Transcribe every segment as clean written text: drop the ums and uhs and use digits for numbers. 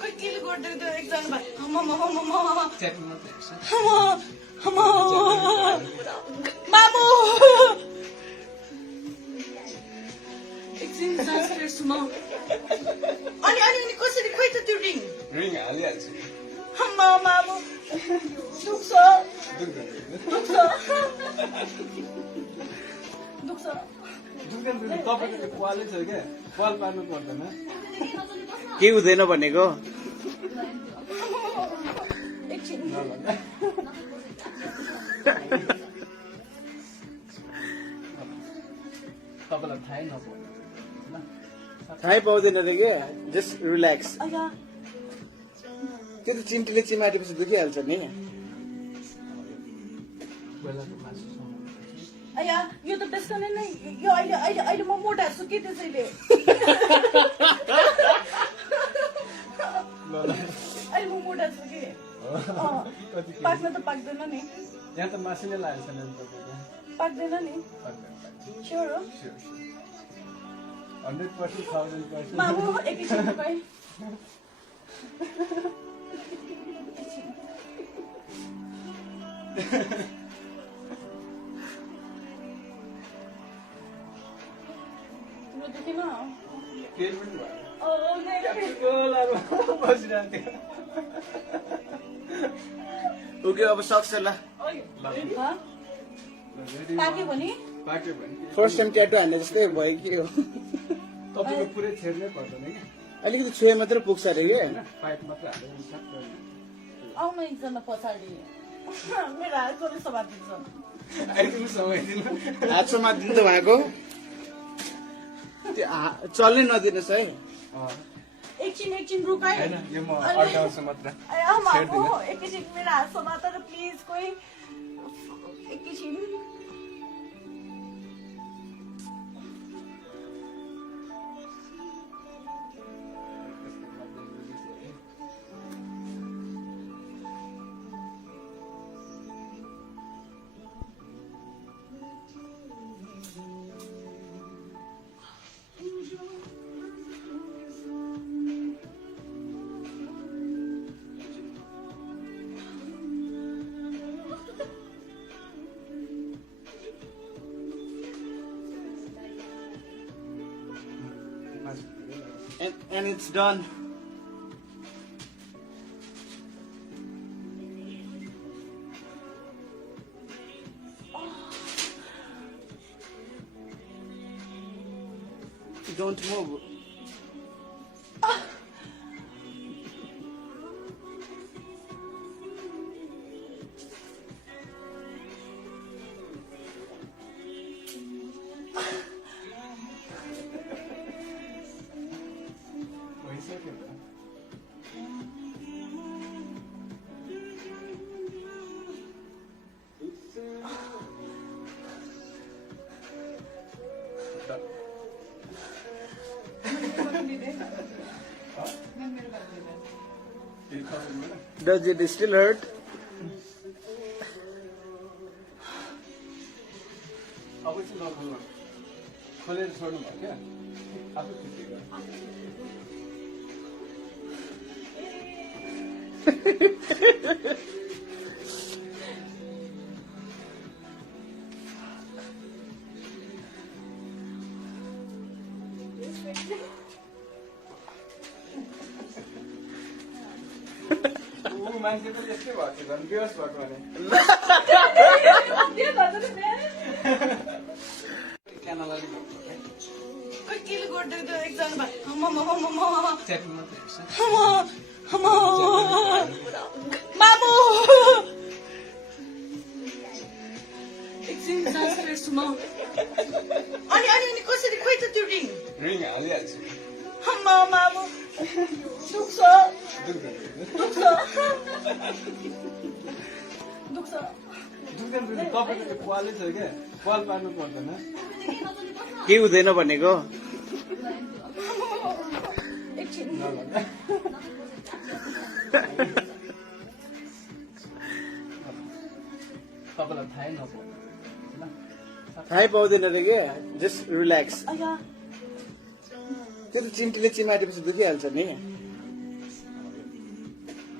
Kau kili gorder itu exam ba? Mama. Mamu. Exam disaster semua. Ani कसरी खोइ त त्यो रिङ हालिहाल्छु मामु दुख्छ तपाईँको त्यो पालै छ क्या पाल पार्नु पर्दैन के हुँदैन भनेको एकछिन तपाईँलाई थाहै नपाउनु थाहै पाउँदैन रे के जस्ट रिल्याक्स अया त्यो त चिन्टुले चिमाटेपछि दुखिहाल्छ नि अया यो त बेसन नै यो अहिले म मोटा छु के त्यसैले अहिले म मोटा छु के पाक्न त पाक्दैन नि यहाँ त मासु नै लागेको छैन पाक्दैन नि स्योर हो 100% 1000% मामु एकैछिन खै तिम्रो देखेन केही पनि भएन बसिरहेको थियो ओके अब सक्छ ल पाक्यो भने पाक्यो भने फर्स्ट टाइम ट्याटु हान्ने जस्तै भयो के हो तपाईँको पुरै छेड्नै पर्दैन कि अलिकति छुए मात्रै पुग्छ अरे कि पाइप मात्रै हालेर सक्दैन आउनु एकजना पछाडि मेरो हात कसले समातिन्छ आइदिनु समाइदिनु हात समातिदिनु त उहाँको त्यो चल्नै नदिनुहोस् है एकछिन रुकाइ होइन यो म अड्काउँछु मात्र एकैछिन मेरो हात समातेर प्लिज कोही एकैछिन and it's done don't move Does it still hurt? अब चाहिँ नखोल्नु खोलेर छोड्नु भयो क्या आफै खुट्टी मान्छे पनि यस्तै भएको थियो झन् बेहोस भएको भने Kau kili gorder itu exam ba? Mama. Chatting मात्रै हेर्छ Mamu. Exam disaster semua. Ani कसरी खोइ त त्यो रिङ रिङ हालिहाल्छु मामु दुख्छ तपाईँको त्यो पालै छ क्या पाल पार्नु पर्दैन के हुँदैन भनेको एकछिन तपाईँलाई थाहै नपाउनु थाहै पाउँदैन रे के जस्ट रिल्याक्स अया त्यो त चिम्टीले चिमाटेपछि दुखिहाल्छ नि।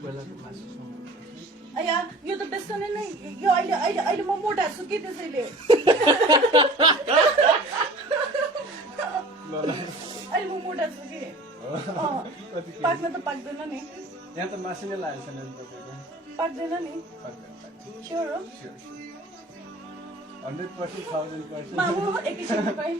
ब्रोइलरको मासुसँग अया यो त बेस्ट नै नै यो अहिले अहिले अहिले म मोटा छु कि त्यसैले अहिले म मोटा छु कि पाक्न त पाक्दैन नि। यहाँ त मासु नै लागेको छैन नि तपाईँको। पाक्दैन नि। स्योर हो 100% 1000%। मामु एकैछिन तपाईँ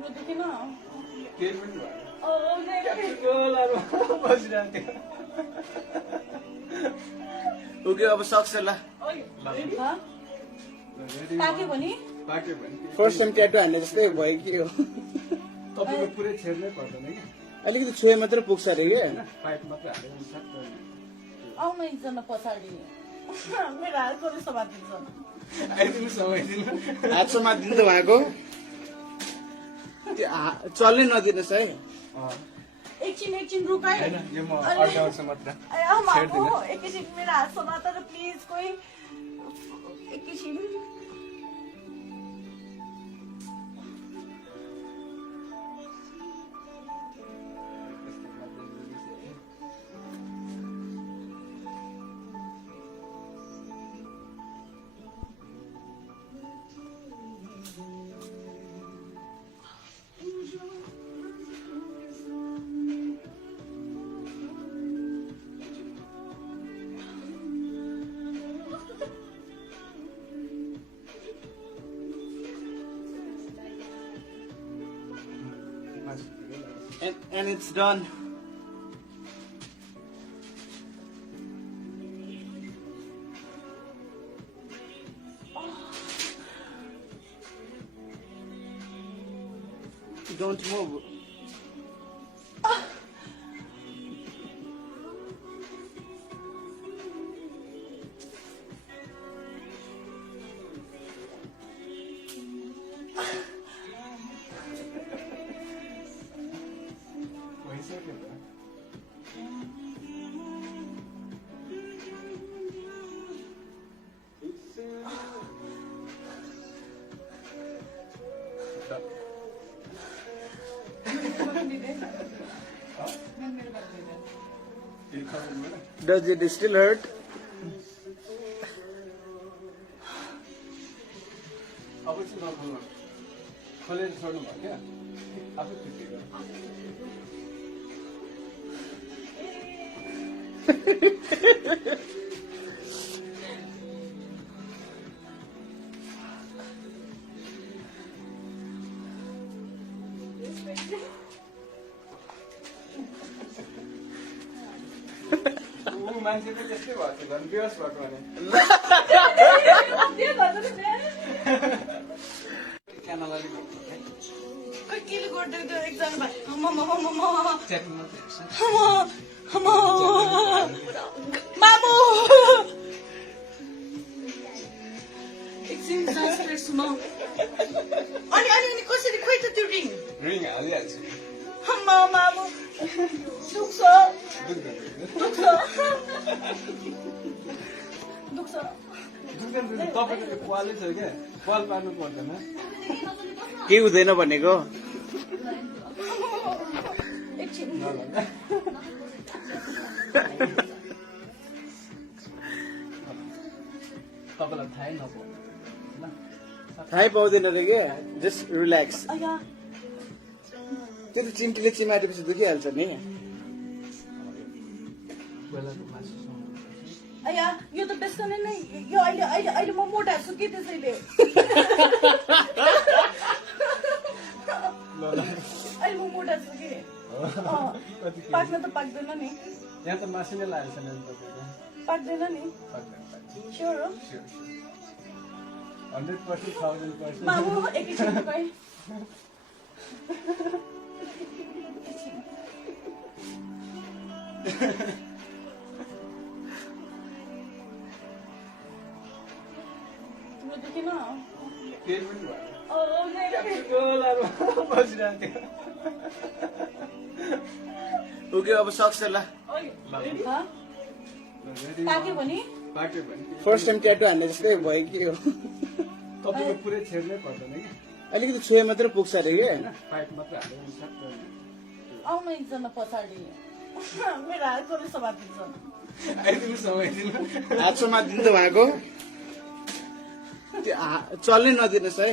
तिम्रो देखेन केही पनि भएन। बसिरहेको थियो। उक्यो अब सक्छ ल। पाक्यो भने पाक्यो भने फर्स्ट टाइम ट्याटु हान्ने जस्तै भयो कि हो। तपाईँको पुरै छेड्नै पर्दैन कि अलिकति छुए मात्रै पुग्छ अरे कि। पाइप मात्रै हालेर सक्छ। आउन एकजना पछाडि मेरो हातले समातिन्छ। आइदिनु समाइदिनु। हात समातिदिनु त उहाँको चल्नै नदिनुहोस् है। एकछिन एकछिन रुकाइ होइन यो म अड्काउँछु मात्र। एकैछिन मेरो हात समातेर प्लिज कोही एकैछिन। And it's done. Don't move. Does it still hurt? अब चाहिँ नखोल्नु। खोलेर छोड्नु भयो क्या आफै फिटिङ मान्छे पनि त्यस्तै भएको छ झन् बेहोस भएको भने क्यानलले केले गरिदिएको एकजना च्याटिङ मात्रै हेर्छ मामु एकछिन सास फेर्छु म। अनि अनि अनि कसरी खोइ त त्यो रिङ रिङ हालिहाल्छु मामु दुख्छ दुख्छ दुख्छ। तपाईँको त्यो पालै छ क्या पाल पार्नु पर्दैन। के हुँदैन भनेको एकछिन तपाईँलाई थाहै नपाउ थाहै पाउँदैन अरे कि जस्ट रिल्याक्स। अया त्यो त चिम्टीले चिमाटेपछि दुखिहाल्छ नि। ब्रोइलरको मासुसँग अया यो त बेस्ट नै नै यो अहिले अहिले अहिले म मोटा छु कि त्यसैले अहिले म मोटा छु कि पाक्न त पाक्दैन नि। यहाँ त मासु नै लागेको छैन नि तपाईँको। पाक्दैन नि। स्योर हो 100% 1000%। मामु एकैछिन तपाईँ तिम्रो देखेन केही पनि भएन। बसिरहेको थियो। उक्यो अब सक्छ ल। हाँ रेडी पाक्यो भने पाक्यो भने फर्स्ट टाइम ट्याटु हान्ने जस्तै भयो कि हो तपाईँको पुरै छेड्नै पर्दैन कि अलिकति छुए मात्रै पुग्छ अरे कि होइन पाइप मात्रै हालेर हुन्छ आउनु एकजना पछाडि मेरो हात कसले समातिन्छ आइदिनु समाइदिनु हात समातिदिनु त उहाँको त्यो चल्नै नदिनुहोस् है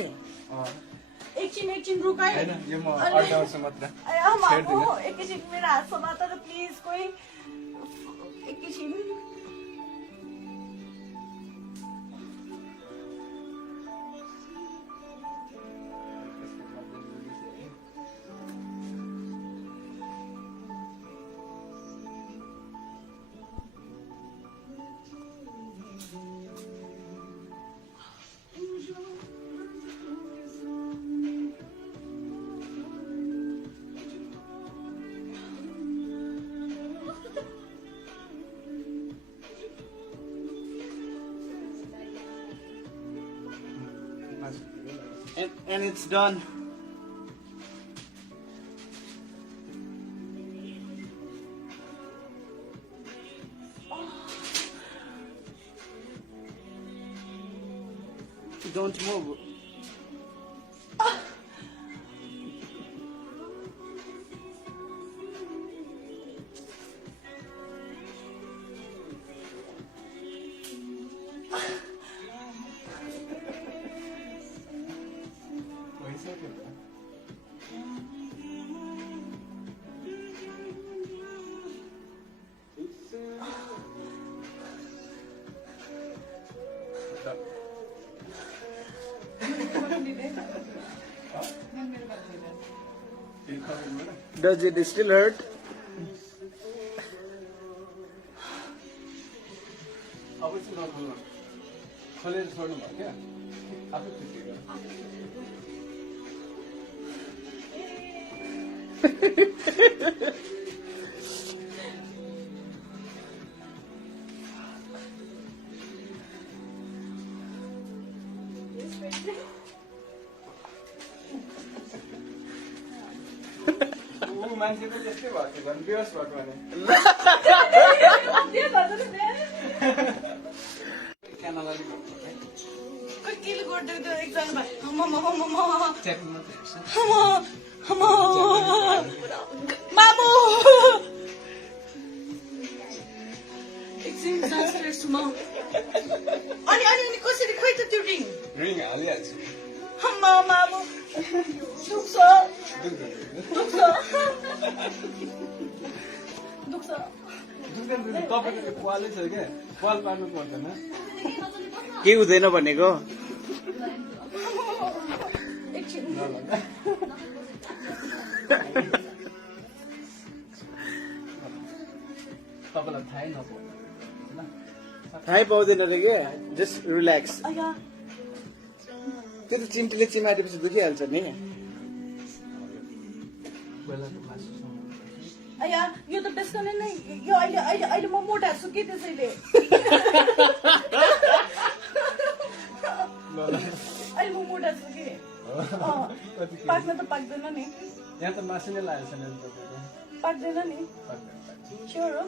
एकछिन रुकाइ होइन यो म अड्डाउँछु मात्र एकैछिन मेरो हात समात र प्लिज कोही एकैछिन and it's done. Don't move. Does it still hurt? अब चाहिँ नखोल्नु खोलेर छोड्नु भयो क्या आफै फिटिङ मान्छे त त्यस्तै भएको थियो झन् बेहोस भएको भने क्यानालाई केले गर्दै एकजना च्यापिङ मात्रै हेर्छ मामु एकछिन सास फेर्छु म अनि कसरी खोइ त त्यो रिङ रिङ हालिहाल्छु मामु दुख्छ दुख्दैन तपाईँको त्यो पालै छ क्या पाल पार्नु पर्दैन के हुँदैन भनेको एकछिन तपाईँलाई थाहै नपाउ थाहै पाउँदैन रे के जस्ट रिल्याक्स अया त्यो त चिम्टीले चिमाटेपछि दुखिहाल्छ नि बेलाको मासु अया यो त बेसकने नै यो अहिले अहिले अहिले म मोटा छु कि त्यसैले अहिले म मोटा छु कि पाक्न त पाक्दैन नि यहाँ त मासु नै लागेको छैन तपाईँको पाक्दैन नि स्योर हो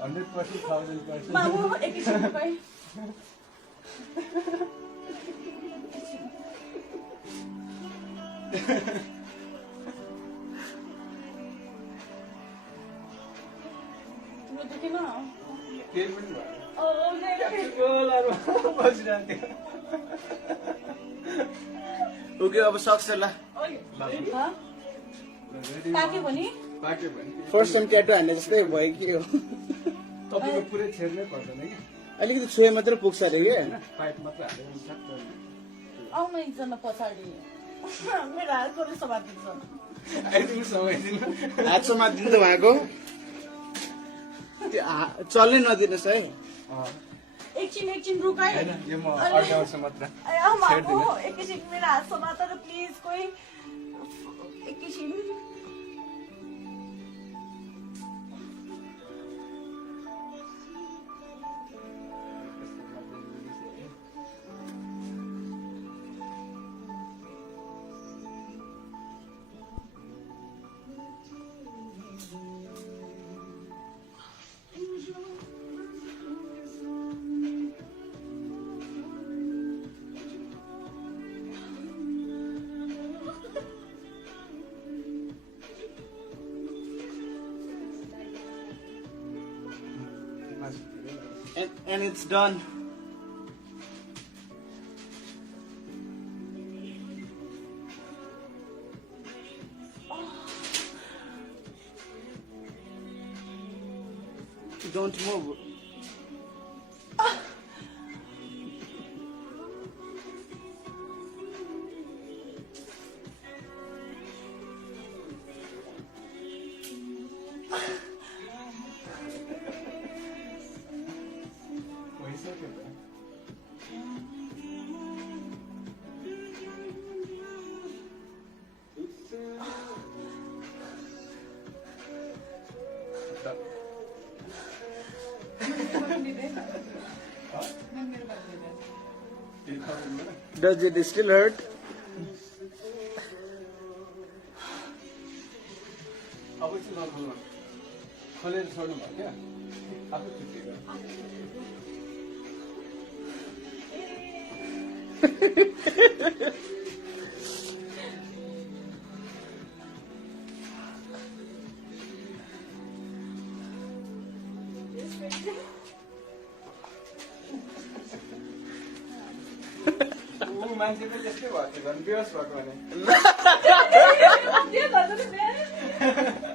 100% 1000%। मामु एकैछिन रुकाइ तिम्रो दुखेन केही पनि भयो ओके अब सक्छ ल पाक्यो भने पाक्यो भने फर्स्ट टाइम ट्याटु हान्ने जस्तै भयो कि हो तपाईँको पुरै छेड्नै पर्दैन कि अलिकति छुए मात्रै पुग्छ अरे कि होइन पाइप मात्रै हालेर हुन्छ आउनु एकजना पछाडि मेरो हात कसले समातिन्छ आइदिनु समाइदिनु हात समातिदिनु त उहाँको त्यो चल्नै नदिनुहोस् है एकछिन रुकाइ होइन यो म अड्डाउँछु मात्र एकैछिन मेरो हात समात र प्लिज कोही एकैछिन And it's done. Don't move. भइसक्यो त Does it still hurt? अब चाहिँ नखोल्नु खोलेर छोड्नु भयो क्या आफै छुट्टियो मान्छे पनि त्यस्तै भएको थियो झन् बेहोस भएको भने त्यो गर्दा त